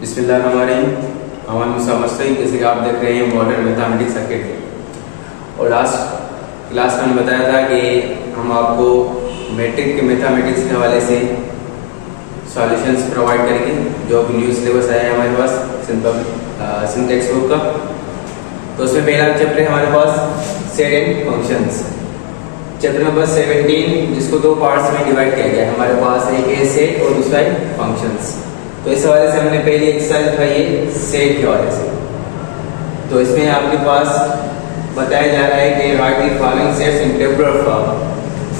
बिस्मिल्लाहिर्रहमानिर्रहीम। हमारे समझते हैं जैसे कि आप देख रहे हैं मॉडर्न मैथमेटिक्स सर्किट। और लास्ट क्लास में हमने बताया था कि हम आपको मैट्रिक के मैथमेटिक्स के हवाले से सॉल्यूशंस प्रोवाइड करेंगे, जो न्यू सिलेबस आया है हमारे पास सिंध टेक्स्ट बुक का। तो उसमें पहला चैप्टर है हमारे पास set and functions, chapter number 17, जिसको दो पार्ट्स में डिवाइड किया गया है। हमारे पास एक है सेट और दूसरा है फंक्शंस। तो इस हवाले से हमने पहली एक्सरसाइज दिखाई है सेट के हवाले से। तो इसमें आपके पास बताया जा रहा है कि right the following sets in tabular form.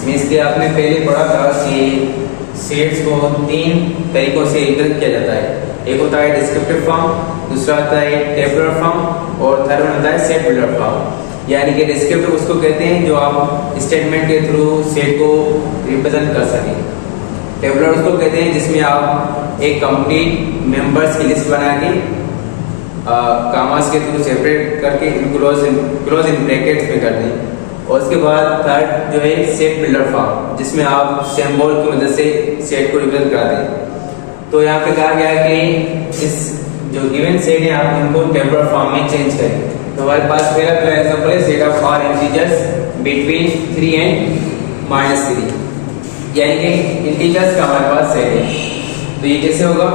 Means कि आपने पहले पढ़ा था कि सेट्स को तीन तरीकों से रिप्रेजेंट किया जाता है। एक होता है डिस्क्रिप्टिव फॉर्म, दूसरा होता है टेबुलर फॉर्म और थर्ड होता है सेट बिल्डर फॉर्म। यानी कि डिस्क्रिप्टिव उसको कहते हैं जो आप स्टेटमेंट के थ्रू सेट को रिप्रेजेंट कर सकें। टेबुलर उसको कहते हैं जिसमें आप एक कंप्लीट मेंबर्स की लिस्ट बना के कामास के थ्रू सेपरेट करके क्लोज इन ब्रैकेट्स में कर दें। और उसके बाद थर्ड जो है सेट बिल्डर फॉर्म, जिसमें आप सिंबल की मदद से सेट को रिप्रेजेंट कर दें। तो यहाँ पे कहा गया है कि इस जो गिवन सेट है आप इनको टेबुलर फॉर्म में चेंज करें। तो हमारे पास पहला एग्जांपल है set of R integers between 3 and -3, यानी कि इंटीजर्स का हमारे पास सेट है। तो ये कैसे होगा?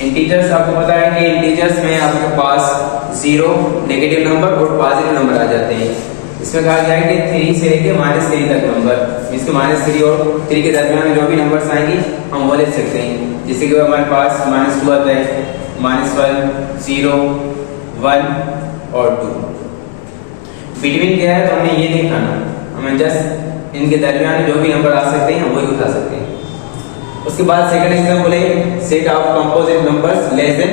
इंटीजर्स आपको पता है कि इंटीजर्स में आपके पास 0 नेगेटिव नंबर और पॉजिटिव नंबर आ जाते हैं। इसमें कहा गया है कि 3 से लेके -3 तक नंबर, इसके -3 और 3 के दरमियान में जो भी नंबर्स आएंगे हम वो लिख सकते हैं। जैसे कि हमारे पास -2 आता है, -1, 0, 1 और 2। बिटवीन क्या है तो हमें ये नहीं खाना, हमें जस्ट इनके दरमियान जो भी नंबर आ सकते हैं हम वही उठा सकते हैं। उसके बाद सेकंड एग्जांपल है set of composite numbers less than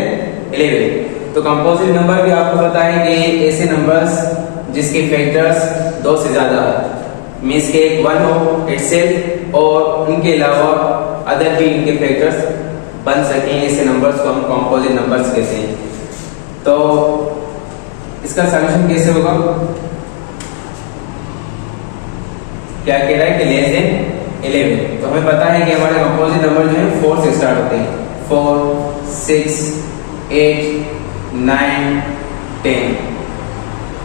11। तो कंपोजिट नंबर भी आपको पता है कि ऐसे नंबर्स जिसके फैक्टर्स 2 से ज्यादा हो, मींस के एक 1 हो इटसेल्फ और उनके अलावा अदर भी इनके फैक्टर्स बन सकें, ऐसे नंबर्स को हम कंपोजिट नंबर्स कहते हैं। तो इसका सॉल्यूशन कैसे होगा? क्या कह रहा है कि लेस देन 11। तो हमें पता है कि हमारे कंपोजिट नंबर जो है 4 से स्टार्ट होते हैं, 4, 6, 8, 9, 10।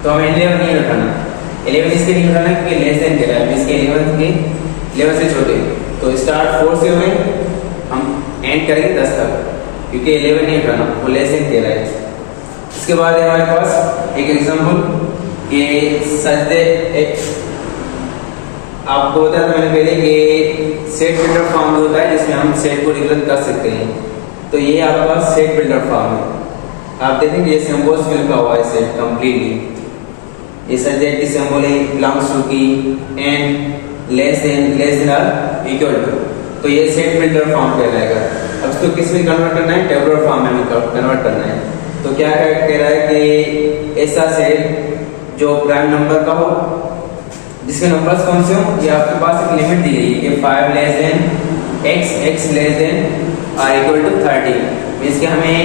तो हमें 11 नहीं उठाना, 11 इसलिए नहीं उठाना क्योंकि लेस देन कह रहा है, इसके 11 से छोटे। तो स्टार्ट 4 से हुए, हम एंड करेंगे 10 तक, क्योंकि 11 नहीं उठाना, वो लेस देन कह रहा है। इसके बाद है हमारे पास एक एग्जांपल कि सच आपको बताया था मैंने पहले कि सेट बिल्डर फॉर्म होता है जिसमें हम सेट को रिप्रेजेंट कर सकते हैं। तो ये आपका सेट बिल्डर फॉर्म है। आप देखेंगे ये सिंबल्स में लिखा हुआ है सेट कंप्लीटली। ये सब्जेक्ट की सिंबल है बिलोंग्स टू की and less than or equal to. तो ये सेट बिल्डर फॉर्म कहलाएगा। अब इसको किस में कन्वर्ट करना है? टेबुलर फॉर्म में कन्वर्ट करना है। तो क्या कह रहा है कि ऐसा सेट जो प्राइम नंबर का हो, जिसके नंबर्स कौन से हो, ये आपके पास एक लिमिट दी गई है कि 5 less than x less than or equal to 30। Means कि हमें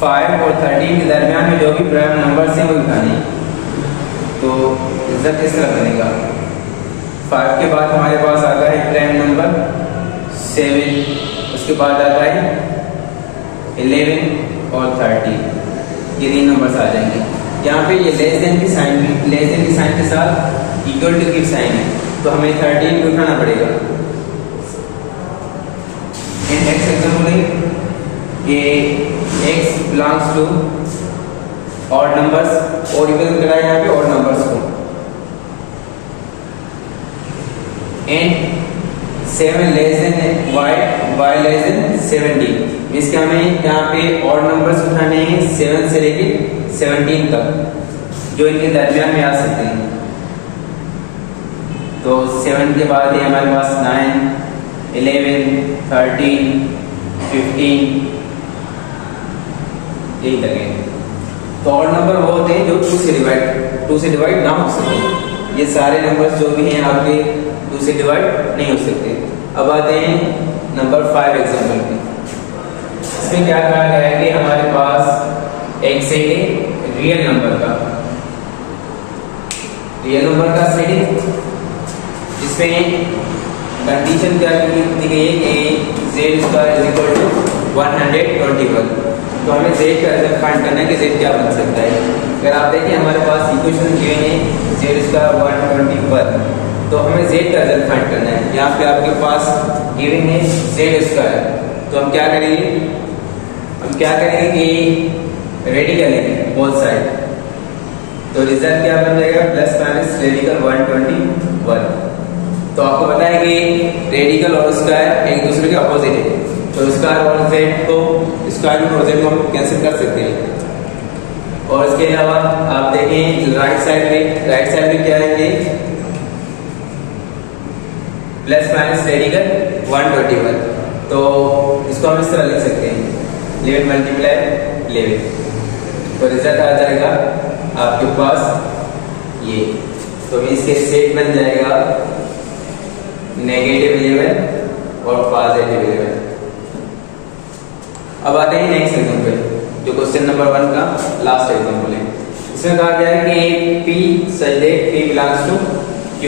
5 और 13 के दरमियान में जो भी प्राइम नंबर्स हैं वो उठाने। तो रिजल्ट किस तरह बनेगा? 5 के बाद हमारे पास आता है प्राइम नंबर 7, उसके बाद आता है 11 और 30। ये 3 नंबर्स आ जाएंगे। यहाँ पे ये लेस देन की साइन के साथ इक्वल टू की साइन है, तो हमें 13 को उठाना पड़ेगा। इन नेक्स्ट एग्जांपल है कि x belongs to odd numbers और रिप्रेजेंट करा है यहाँ पे ऑड नंबर्स को, and 7 less than y less than 17। इसके हमें यहाँ पे ऑड नंबर्स उठाने हैं 7 से लेके 17 तक, जो इनके दरमियान में आ सकते हैं। तो 7 के बाद है हमारे पास 9, 11, 13, 15, यही तक है। तो ऑड नंबर वो होते हैं जो 2 से डिवाइड ना हो सके। ये सारे नंबर्स जो भी हैं आपके 2 से डिवाइड नहीं हो सकते। अब आते हैं नंबर 5 एग्जांपल पे। इसमें क्या कहा गया है कि हमारे पास एक सेट है रियल नंबर का, सेट है जिसमें कंडीशन क्या दी गई है कि Z square is equal to 121। तो हमें जेड का रिजल्ट फाइंड करना है कि जेड क्या बन सकता है। अगर आप देखें हमारे पास इक्वेशन गिवन है जेड स्क्वायर 121, तो हमें जेड का रिजल्ट फाइंड करना है। यहाँ पे आपके पास गिवन है जेड स्क्वायर, तो हम क्या करेंगे कि रेडिकल लेंगे बोथ साइड, तो रिजल्ट क्या बन जाएगा प्लस माइनस रेडिकल 121। तो आपको पता है कि रेडिकल और स्क्वायर एक दूसरे के अपोजिट है, तो स्क्वायर और जेड को स्क्वायर और जेड को हम कैंसिल कर सकते हैं। और इसके अलावा आप देखें राइट साइड में क्या है प्लस माइनस रेडिकल 121, तो इसको हम इस तरह लिख सकते हैं 11 मल्टीप्लाई 11, तो रिजल्ट आ जाएगा आपके पास ये। तो इसके सेट बन जाएगा -11 और +11। अब आते हैं नेक्स्ट एग्जांपल, जो क्वेश्चन नंबर 1 का लास्ट एग्जांपल है। इसमें कहा गया है कि P such that P belongs to Q।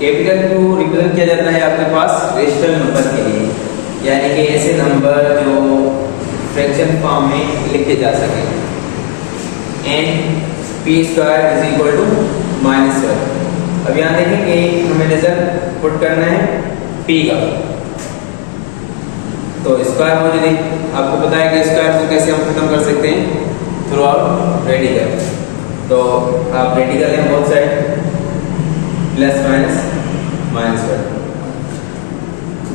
Capital Q represent किया जाता है आपके पास रेशनल नंबर के लिए, यानी कि ऐसे नंबर जो फ्रैक्शन फॉर्म में लिखे जा सके। And P square is equal to -1। अब यहाँ देखें कि हमें रिजल्ट पुट करना है P का, तो स्क्वायर मौजूद है। आपको पता है कि स्क्वायर को कैसे हम खत्म कर सकते हैं थ्रू आउट रेडिकल, तो आप रेडिकल हैं बोथ साइड प्लस माइनस -1।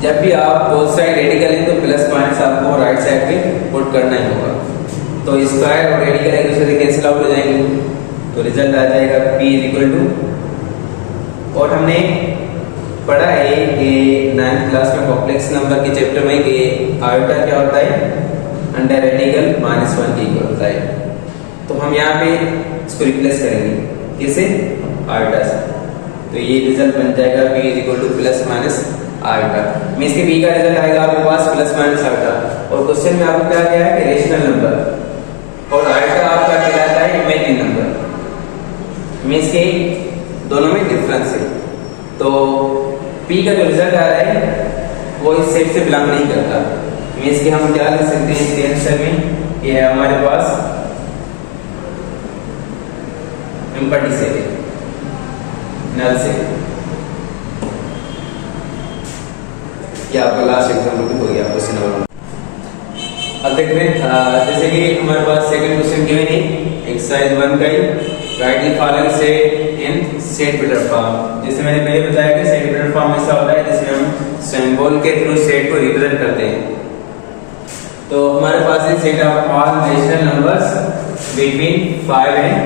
जब भी आप बोथ साइड रेडिकल हैं तो प्लस माइनस आपको राइट साइड पे पुट करना ही होगा, तो स्क्वायर और रेडिकल एक दूसरे से कैंसिल आउट हो जाएंगे, तो रिजल्ट आ जाएगा P इज इक्वल टू। और हमने पढ़ा है कि 9th क्लास में कॉम्प्लेक्स नंबर के चैप्टर में कि आयोटा क्या होता है अंडर रेडिकल -1 के इक्वल होता है। तो हम यहाँ पे इसको रिप्लेस करेंगे किसे आयोटा से, तो ये रिजल्ट बन जाएगा P is equal two plus minus iota. Means के P का रिजल्ट आएगा आपके पास प्लस माइनस आयोटा, और क्वेश्चन में आपको क्या गया है कि रेशनल नंबर और आयोटा आपका कहलाता है इमेजिनरी नंबर, मींस के दोनों में डिफरेंस है। तो P का जो रिजल्ट आ रहा है वो इस सेट से बिलोंग नहीं करता, मींस कि हम क्या लिख सकते हैं इसके आंसर में कि हमारे पास एम्प्टी सेट है, नल सेट। ये आपका लास्ट एग्जांपल भी हो गया क्वेश्चन नंबर 1। अब देखते हैं जैसे कि हमारे पास सेकंड क्वेश्चन गिवन है एक्सरसाइज 1 का ही, write the following set in set builder form. जैसे मैंने पहले बताया कि सेट बिल्डर फॉर्म ऐसा होता है जिसमें हम सिंबल के थ्रू सेट को रिप्रेजेंट करते हैं। तो हमारे पास है set of all natural numbers between 5 and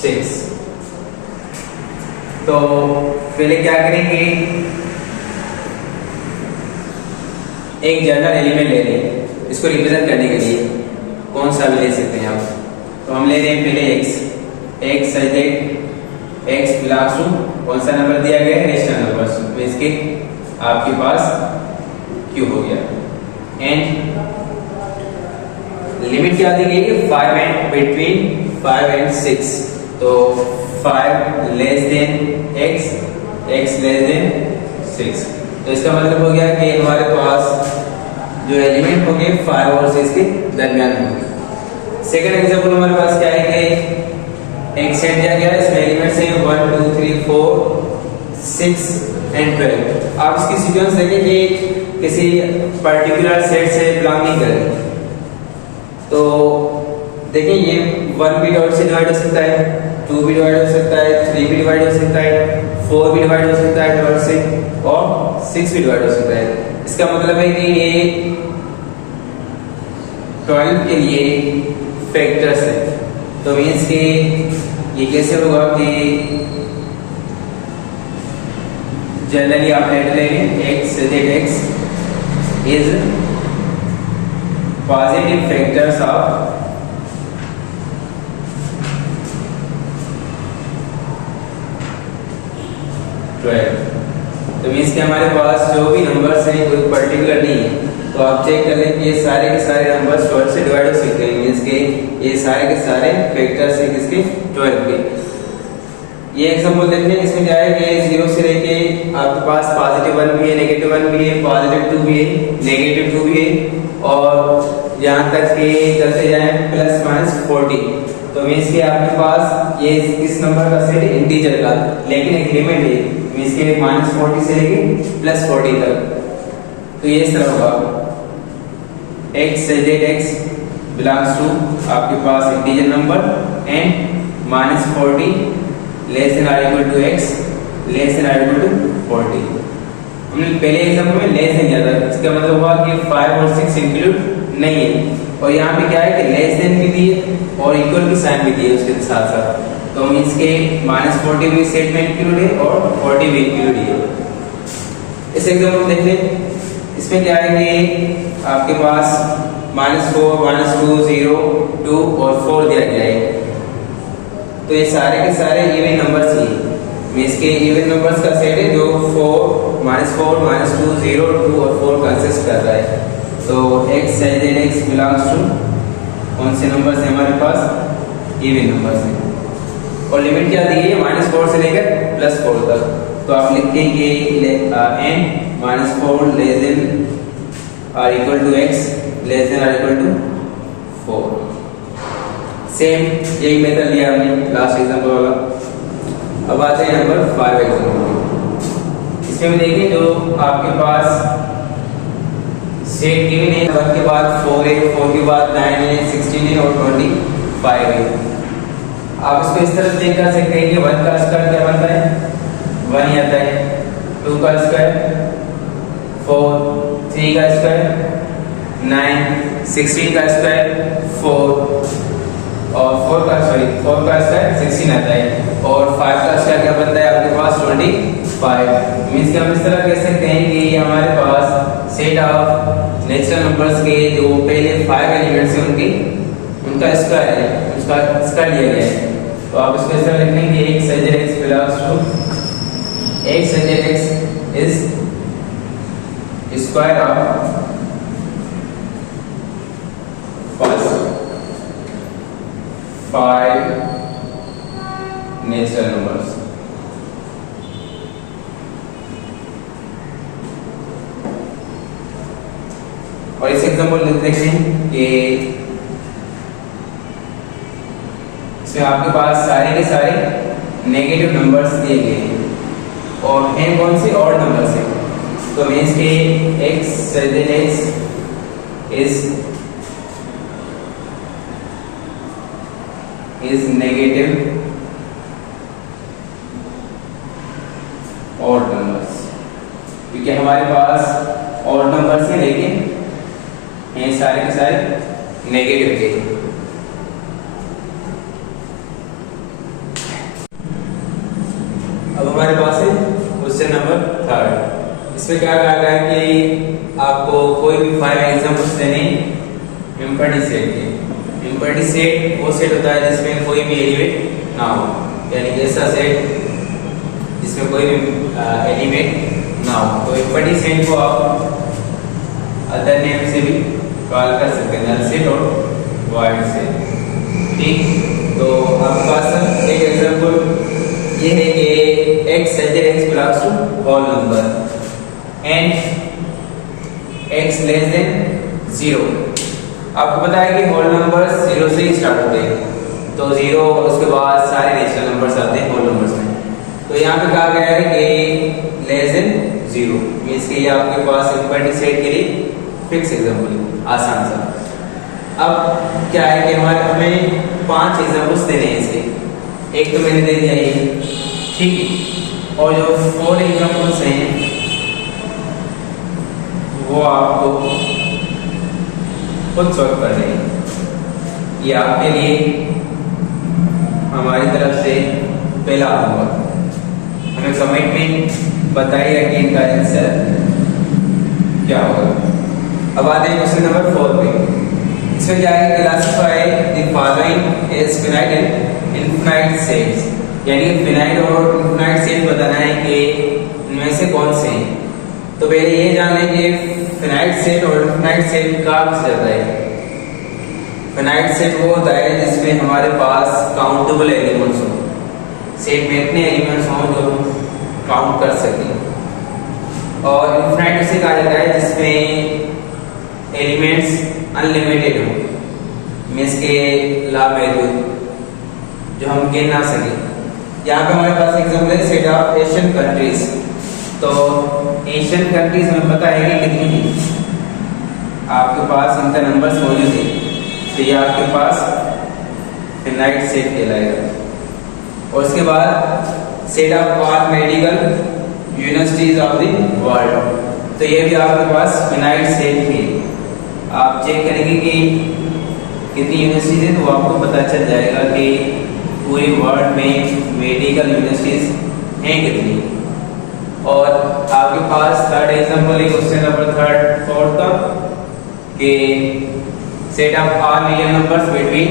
6। तो पहले क्या करेंगे, एक जनरल एलिमेंट ले लें इसको रिप्रेजेंट करने के लिए, कौन सा भी ले सकते हैं आप। तो हम ले रहे हैं पहले x such that x belongs to कौन सा नंबर दिया गया है रेशनल नंबर्स, तो इसके आपके पास q हो गया। एंड लिमिट क्या दी गई है 5 एंड बिटवीन 5 एंड 6, तो 5 less than x, x less then 6। तो इसका मतलब हो गया कि हमारे पास जो एलिमेंट होंगे 5 और 6 के दरमियान होंगे। सेकंड एग्जांपल हमारे पास क्या है कि एक सेट दिया गया है, इसमें एलिमेंट्स हैं 1 2 3 4 6 एंड 12। आप इसकी सीक्वेंस देखें कि किसी पर्टिकुलर सेट से बिलोंग नहीं करेगी, तो देखिए ये 1 भी डॉट से डिवाइड हो सकता है, 2 भी डिवाइड हो सकता है, 3 भी डिवाइड हो सकता है, 4 भी डिवाइड हो सकता है डॉट से, और 6 भी डिवाइड हो सकता है। इसका मतलब है कि ये 12 के लिए फैक्टर्स है, तो मीन्स कि ये कैसे होगा कि जनरली आप लेट लेंगे x is positive factors of तो मीन्स कि हमारे पास जो भी नंबर्स हैं कोई पर्टिकुलर नहीं है, तो आप चेक कर लें कि ये सारे के सारे नंबर्स 12 से डिवाइड हो सकते हैं, मीन्स के ये सारे के सारे फैक्टर्स हैं किसके 12 के। ये एग्जांपल देखते हैं, इसमें क्या है कि 0 से लेके आपके पास पॉजिटिव 1 भी है, नेगेटिव 1 भी है, पॉजिटिव 2 भी है, नेगेटिव 2 भी है, और यहाँ तक कि चलते जाएं प्लस माइनस 40। तो मीन्स के आपके पास ये इस नंबर का सेट इंटीजर का, लेकिन एक लिमिट है, मीन्स के -40 से लेके +40 तक। तो ये इस तरह होगा x z बिलोंग्स टू आपके पास integer number and -40 less than or equal to x less than or equal to 40। हमने पहले एग्जाम्पल में लेस देन लिया था, इसका मतलब हुआ कि 5 और 6 इंक्लूड नहीं है, और यहाँ पे क्या है कि लेस देन भी दिए और इक्वल की साइन भी दिए उसके साथ साथ। तो मीन्स के -40 भी सेट में इंक्लूड है और 40 भी इंक्लूड है। इस एग्जाम्पल में देख लें, इसमें क्या है कि आपके पास -4 -2 0 2 और 4 दिया गया है। तो ये सारे के सारे इवन नंबर्स ही, मीन्स के इवन नंबर्स का सेट है जो -4 -2 0 2 और 4 कंसिस्ट कर रहा है। तो x z बिलोंग्स टू कौन से नंबर्स है हमारे पास, इवन नंबर्स हैं, और लिमिट क्या दी है -4 से लेकर +4 तक। तो आप लिखेंगे n -4 less than or equal to x less than or equal to 4। Same यही मेथड लिया हमने लास्ट एग्जांपल वाला। अब आते हैं नंबर 5 एग्जांपल। इसमें भी देखिए जो आपके पास सेट गिवन है, 1 के बाद 4 है, 4 के बाद 9 है, 16 है और 25 है। आप इसको इस तरह से चेक कर सकते हैं कि 1 का स्क्वायर क्या बनता है, 1 ही आता है, 2 का स्क्वायर 4, 3 का स्क्वायर 9, 16 का स्क्वायर 4 और 4 का स्क्वायर 16 आता है, और 5 का स्क्वायर क्या बनता है आपके पास 25। मीन्स कि हम इस तरह कह सकते हैं कि ये हमारे पास सेट ऑफ नेचुरल नंबर्स के जो पहले 5 एलिमेंट्स हैं उनका स्क्वायर है, उसका स्क्वायर लिया गया है। तो आप इसको इस तरह लिख लेंगे x z belongs to x z is square of 5 natural numbers. और इस एग्जांपल देखते हैं कि इसमें आपके पास सारे के सारे नेगेटिव नंबर्स दिए गए हैं और हैं कौन से, ऑड नंबर्स हैं। तो मीन्स के x is negative odd numbers, क्योंकि हमारे पास ऑड नंबर्स हैं लेकिन ये सारे के सारे नेगेटिव के। अब हमारे पास है क्वेश्चन नंबर 3। इसमें क्या कहा गया है कि आपको कोई भी 5 एग्जांपल्स देने एम्प्टी सेट के। एम्प्टी सेट वो सेट होता है जिसमें कोई भी एलिमेंट ना हो, यानी कि ऐसा सेट जिसमें कोई भी एलिमेंट ना हो। तो एम्प्टी सेट को आप अदर नेम से भी कॉल कर सकते हैं, नल सेट और वॉइड सेट। ठीक, तो आपके पास एक एग्जांपल ये है कि x belongs to whole number and x less than 0। आपको पता है कि होल नंबर 0 से ही स्टार्ट होते हैं, तो 0 और उसके बाद सारे नेचुरल नंबर्स आते हैं होल नंबर्स में। तो यहाँ पे कहा गया है कि लेस देन 0, मीन्स कि ये आपके पास एम्प्टी सेट के लिए फिक्स एग्जांपल है, आसान सा। अब क्या है कि हमें 5 एग्जांपल्स देने हैं इसके। एक तो मैंने दे दिया ये, ठीक है, और जो 4 एग्जांपल्स हैं वो आपको खुद सॉल्व करने हैं। ये आपके लिए हमारी तरफ से पहला होमवर्क। हमें कमेंट में बताइए कि इनका आंसर क्या होगा। अब आते हैं क्वेश्चन नंबर 4 पे। इसमें क्या है, classify the following as finite and infinite sets, यानी फिनाइट और इनफिनाइट सेट बताना है कि इनमें से कौन से हैं। तो पहले ये जान लें कि फिनाइट सेट और इनफिनाइट सेट का क्या जाता है। फिनाइट सेट वो होता है जिसमें हमारे पास काउंटेबल एलिमेंट्स हो, सेट में इतने एलिमेंट्स हों जो काउंट कर सकें। और इनफाइनाइट उसे कहा जाता है जिसमें एलिमेंट्स अनलिमिटेड हो, मीन्स के लामहदूद जो हम गिन ना सके। यहाँ पे हमारे पास एग्जाम्पल है सेट ऑफ एशियन कंट्रीज। तो एशियन कंट्रीज में पता है कि कितनी थी, आपके पास इनका नंबर्स मौजूद है, तो ये आपके पास फिनाइट सेट कहलाएगा। और उसके बाद set of all medical universities of the world, तो ये भी आपके पास फिनाइट सेट है। आप चेक करेंगे कि कितनी यूनिवर्सिटीज है तो आपको पता चल जाएगा कि पूरे वर्ल्ड में मेडिकल यूनिवर्सिटीज हैं कितनी। और आपके पास थर्ड एग्जांपल है क्वेश्चन नंबर 3 4 का कि set of all real numbers between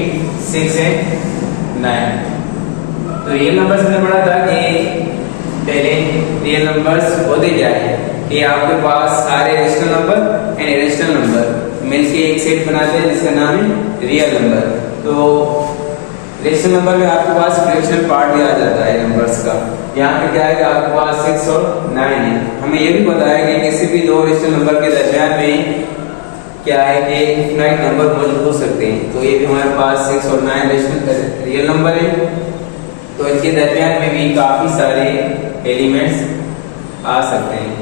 6 and 9। तो रियल नंबर्स में पढ़ा था कि पहले रियल नंबर्स होते क्या है कि आपके पास सारे rational number and irrational number मिलके एक सेट बनाते हैं जिसका नाम है रियल नंबर। तो रेशनल नंबर में आपके पास फ्रैक्शनल पार्ट भी आ जाता है नंबर्स का। यहाँ पे क्या है कि आपके पास 6 और 9 है। हमें ये भी पता है कि किसी भी दो रेशनल नंबर के दरमियान में क्या है कि इनफाइनाइट नंबर मौजूद हो सकते हैं। तो ये भी हमारे पास 6 और 9 रेशनल रियल नंबर है, तो इनके दरमियान में भी काफी सारे एलिमेंट्स आ सकते हैं।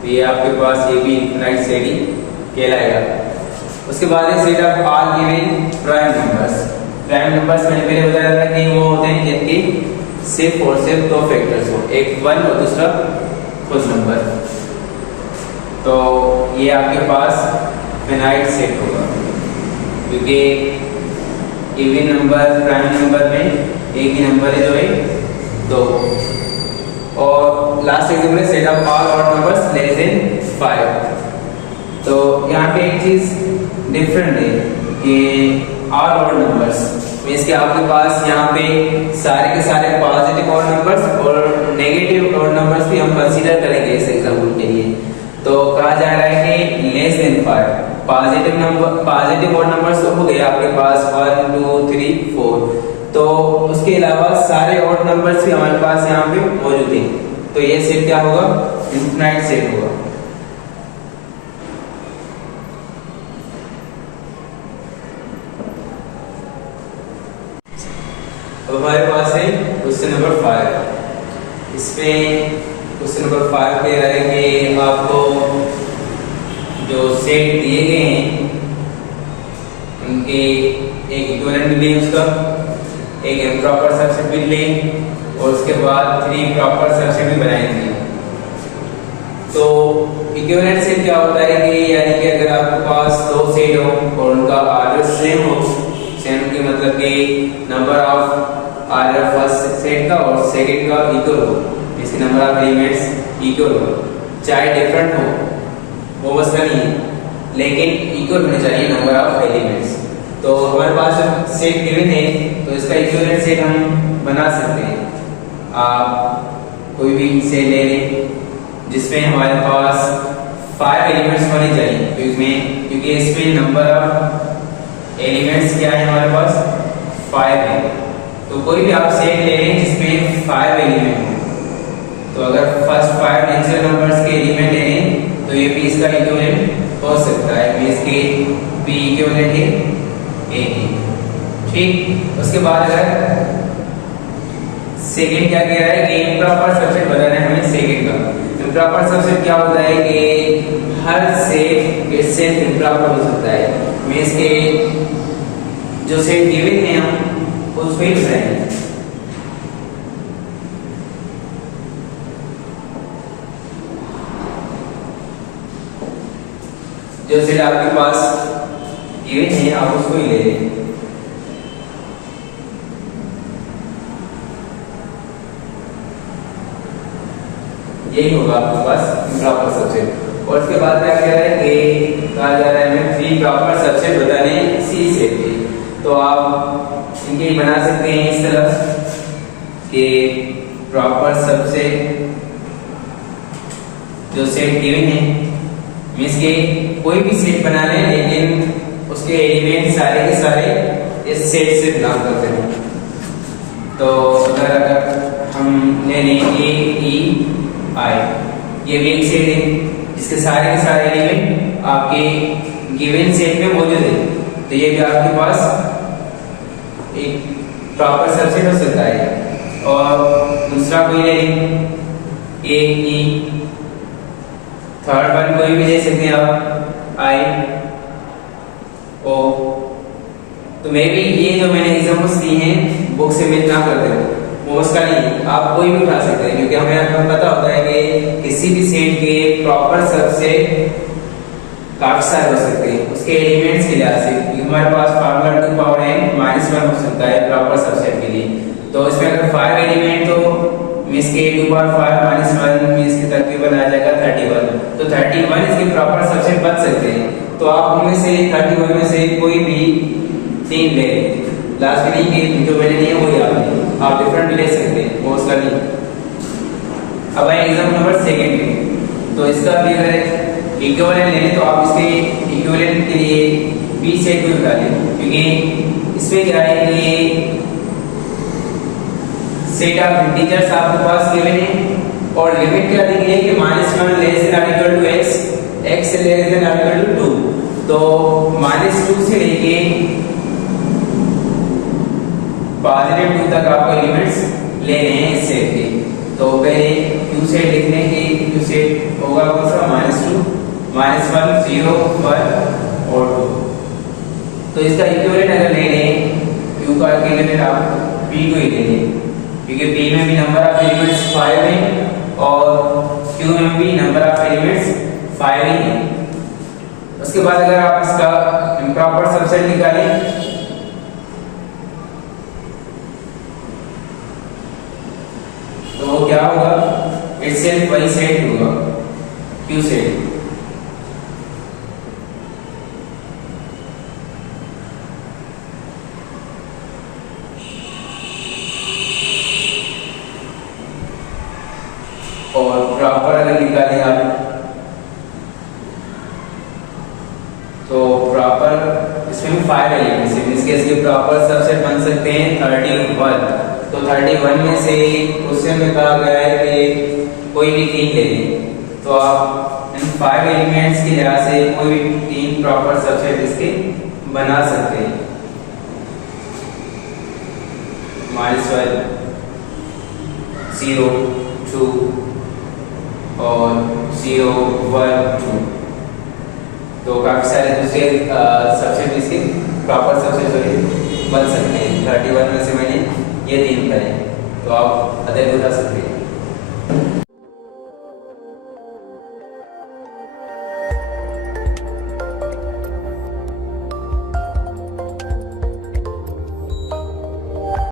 तो ये आपके पास ये भी इनफाइनाइट सेट ही कहलाएगा। उसके बाद है set of all given prime numbers. Prime numbers मैंने पहले बताया था कि वो होते हैं जिनकी सिर्फ और सिर्फ दो फैक्टर्स हो, एक 1 और दूसरा फुल नंबर। तो ये आपके पास फिनाइट सेट होगा, क्योंकि इवन नंबर प्राइम नंबर में एक ही नंबर है जो है 2। और लास्ट एग्जांपल है set of all odd numbers less than 5। तो यहाँ पे एक चीज डिफरेंट है कि ऑल ऑड नंबर्स मींस कि आपके पास यहाँ पे सारे के सारे पॉजिटिव ऑड नंबर्स और नेगेटिव ऑड नंबर्स भी हम कंसीडर करेंगे इस एग्जांपल के लिए। तो कहा जा रहा है कि less than 5 positive odd numbers तो हो गए आपके पास 1 2 3 4, तो उसके अलावा सारे ऑड नंबर्स भी हमारे पास यहाँ पे मौजूद हैं। तो ये सेट क्या होगा, इनफाइनाइट सेट होगा। अब हमारे पास है क्वेश्चन नंबर 5। इसमें क्वेश्चन नंबर 5 कह रहा है कि आपको जो सेट दिए गए हैं उनके एक इक्विवेलेंट लें, उसका एक इम्प्रॉपर सबसेट भी लें और उसके बाद 3 प्रॉपर सबसेट भी बनाएंगे। तो इक्विवेलेंट सेट क्या होता है कि यानी कि अगर आपके पास दो सेट हो और उनका आर्डर सेम हो, सेम के मतलब कि number of order first set का और सेकंड का इक्वल हो, इसके नंबर ऑफ एलिमेंट्स इक्वल हो, चाहे डिफरेंट हो वो मसला नहीं है, लेकिन इक्वल होने चाहिए नंबर ऑफ एलिमेंट्स। तो हमारे पास सेट गिवन है तो इसका इक्विवेलेंट सेट हम बना सकते हैं। आप कोई भी सेट ले लें जिसमें हमारे पास 5 एलिमेंट्स होने चाहिए, क्योंकि इसमें नंबर ऑफ एलिमेंट्स क्या है हमारे पास 5 है। तो कोई भी आप सेट ले लें जिसमें 5 एलिमेंट हो, तो अगर फर्स्ट 5 नेचुरल नंबर्स के एलिमेंट ले लें तो ये भी इसका इक्विवेलेंट हो सकता है, भी इसके भी इक्विवेलेंट है ए की। ठीक, उसके बाद अगर सेकंड क्या कह रहा है कि इम्प्रॉपर सबसेट बताना है हमें सेकंड का। इम्प्रॉपर सबसेट क्या होता है कि हर सेट इटसेल्फ इम्प्रॉपर हो सकता है, मींस के जो सेट गिवन है हम उसको ही बताएंगे। जो सेट आपके पास गिवन है आप उसको ही ले लें। यही होगा आपके पास इम्प्रॉपर सबसेट। और उसके बाद क्या कह रहा है कि कहा जा रहा है हमें 3 प्रॉपर सबसेट बताने हैं इसी सेट के। तो आप इनके बना सकते हैं इस तरह कि प्रॉपर सबसेट जो सेट गिवन है, मींस के कोई भी सेट बना लें लेकिन उसके एलिमेंट सारे के सारे इस सेट से बिलोंग करते हैं। तो अगर हम ले लें ए ई आई, ये भी एक सेट है इसके सारे के सारे एलिमेंट आपके गिवन सेट में मौजूद है, तो ये भी आपके पास एक प्रॉपर सबसेट हो सकता है। और दूसरा कोई ले ए ई, थर्ड वन कोई भी ले सकते हैं आप, आई ओ। तो मे भी ये जो मैंने एग्जांपल्स दी हैं बुक से मिल ना करते हो, वो उसका नहीं, आप कोई भी उठा सकते हैं, क्योंकि हमें पता होता है कि किसी भी सेट के प्रॉपर सबसेट काफी सारे हो सकते हैं उसके एलिमेंट्स के लिहाज से। हमारे पास फार्मूला 2 पावर n माइनस 1 हो सकता है प्रॉपर सबसेट के लिए। तो इसमें अगर 5 एलिमेंट तो मींस के 2 पावर 5 माइनस 1 मींस के तकरीबन आ जाएगा 31। तो 31 इसके प्रॉपर सबसेट बन सकते हैं। तो आप उनमें से 31 में से कोई भी 3 ले लें, लास्ट में नहीं कि जो मैंने लिया वही आप डिफरेंट ले सकते हैं, वो उसका नहीं। अब आए एग्जांपल नंबर 2 पे, तो इसका भी अगर इक्विवेलेंट लेने तो आप इसके इक्विवेलेंट के लिए बी सेट को उठा लें, क्योंकि इसमें क्या है कि सेट ऑफ इंटीजर्स आपके पास गिवन है और लिमिट क्या दी गई है कि -1 less than or equal to x, x less than or equal to 2। तो -2 से लेके पॉजिटिव 2 तक आपको एलिमेंट्स लेने हैं इस सेट के। तो पहले q सेट लिखने के q सेट होगा कौन सा, -2 -1 0 1 और 2। तो इसका इक्विवेलेंट अगर ले लें q का इक्विवेलेंट आप p को ही ले लें, क्योंकि p में भी नंबर ऑफ एलिमेंट्स 5 है और q में भी नंबर ऑफ एलिमेंट्स 5 ही है। उसके बाद अगर आप इसका इम्प्रॉपर सबसेट निकालें तो वो क्या होगा, इटसेल्फ वही सेट होगा q सेट। और प्रॉपर अगर निकालें आप तो प्रॉपर इसमें 5 एलिमेंट्स हैं, इसके इसके प्रॉपर सबसेट बन सकते हैं 31। तो 31 में से क्वेश्चन में कहा गया है कि कोई भी 3 ले लें, तो आप इन 5 एलिमेंट्स के लिहाज से कोई भी 3 प्रॉपर सबसेट इसके बना सकते हैं। -1 0 2 और 0 1 2। तो काफी सारे दूसरे सबसेट इसके प्रॉपर सबसेट बन सकते हैं। 31 में से मैंने ये 3 करें, तो आप अदर उठा सकते हैं।